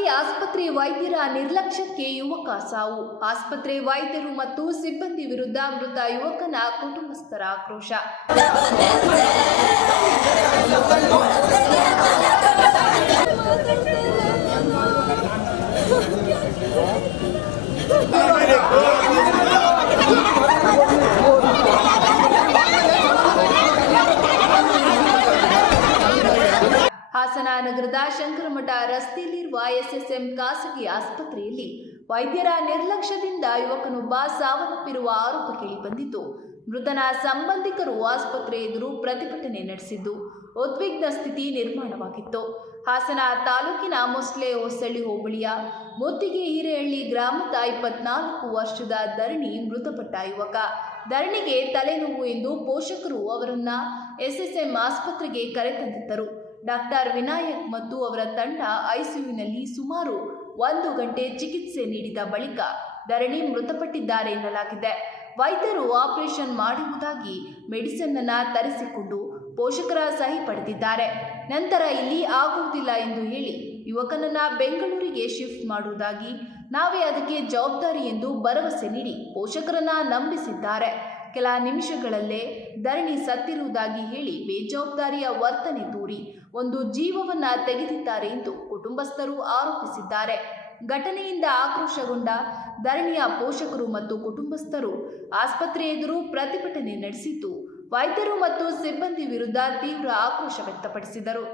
ಖಾಸಗಿ ಆಸ್ಪತ್ರೆ ವೈದ್ಯರ ನಿರ್ಲಕ್ಷ್ಯಕ್ಕೆ ಯುವಕ ಸಾವು. ಆಸ್ಪತ್ರೆ ವೈದ್ಯರು ಮತ್ತು ಸಿಬ್ಬಂದಿ ವಿರುದ್ಧ ಮೃತ ಯುವಕನ ಕುಟುಂಬಸ್ಥರ ಆಕ್ರೋಶ. ಹಾಸನ ನಗರದ ಶಂಕರಮಠ ರಸ್ತೆಯಲ್ಲಿರುವ ಎಸ್ಎಸ್ಎಂ ಖಾಸಗಿ ಆಸ್ಪತ್ರೆಯಲ್ಲಿ ವೈದ್ಯರ ನಿರ್ಲಕ್ಷ್ಯದಿಂದ ಯುವಕನೊಬ್ಬ ಸಾವನ್ನಪ್ಪಿರುವ ಆರೋಪ ಕೇಳಿಬಂದಿದ್ದು, ಮೃತನ ಸಂಬಂಧಿಕರು ಆಸ್ಪತ್ರೆ ಎದುರು ಪ್ರತಿಭಟನೆ ನಡೆಸಿದ್ದು ಉದ್ವಿಗ್ನ ಸ್ಥಿತಿ ನಿರ್ಮಾಣವಾಗಿತ್ತು. ಹಾಸನ ತಾಲೂಕಿನ ಮೊಸ್ಲೆ ಹೊಸಳ್ಳಿ ಹೋಬಳಿಯ ಮುತ್ತಿಗೆ ಹಿರೇಹಳ್ಳಿ ಗ್ರಾಮದ 24 ವರ್ಷದ ಧರಣಿ ಮೃತಪಟ್ಟ ಯುವಕ. ಧರಣಿಗೆ ತಲೆನೋವು ಎಂದು ಪೋಷಕರು ಅವರನ್ನ ಎಸ್ಎಸ್ಎಂ ಆಸ್ಪತ್ರೆಗೆ ಕರೆತಂದಿದ್ದರು. ಡಾಕ್ಟರ್ ವಿನಾಯಕ್ ಮತ್ತು ಅವರ ತಂಡ ಐಸಿಯುನಲ್ಲಿ ಸುಮಾರು 1 ಗಂಟೆ ಚಿಕಿತ್ಸೆ ನೀಡಿದ ಬಳಿಕ ಧರಣಿ ಮೃತಪಟ್ಟಿದ್ದಾರೆ ಎನ್ನಲಾಗಿದೆ. ವೈದ್ಯರು ಆಪರೇಷನ್ ಮಾಡುವುದಾಗಿ ಮೆಡಿಸಿನ್ ಅನ್ನು ತರಿಸಿಕೊಂಡು ಪೋಷಕರ ಸಹಿ ಪಡೆದಿದ್ದಾರೆ. ನಂತರ ಇಲ್ಲಿ ಆಗುವುದಿಲ್ಲ ಎಂದು ಹೇಳಿ ಯುವಕನನ್ನ ಬೆಂಗಳೂರಿಗೆ ಶಿಫ್ಟ್ ಮಾಡುವುದಾಗಿ, ನಾವೇ ಅದಕ್ಕೆ ಜವಾಬ್ದಾರಿ ಎಂದು ಭರವಸೆ ನೀಡಿ ಪೋಷಕರನ್ನ ನಂಬಿಸಿದ್ದಾರೆ. ಕೆಲ ನಿಮಿಷಗಳಲ್ಲೇ ಧರಣಿ ಸತ್ತಿರುವುದಾಗಿ ಹೇಳಿ ಬೇಜವಾಬ್ದಾರಿಯ ವರ್ತನೆ ತೋರಿ ಒಂದು ಜೀವವನ್ನ ತೆಗೆದಿದ್ದಾರೆ ಎಂದು ಕುಟುಂಬಸ್ಥರು ಆರೋಪಿಸಿದ್ದಾರೆ. ಘಟನೆಯಿಂದ ಆಕ್ರೋಶಗೊಂಡ ಧರಣಿಯ ಪೋಷಕರು ಮತ್ತು ಕುಟುಂಬಸ್ಥರು ಆಸ್ಪತ್ರೆ ಎದುರು ಪ್ರತಿಭಟನೆ ನಡೆಸಿದ್ದು, ವೈದ್ಯರು ಮತ್ತು ಸಿಬ್ಬಂದಿ ವಿರುದ್ಧ ತೀವ್ರ ಆಕ್ರೋಶ ವ್ಯಕ್ತಪಡಿಸಿದರು.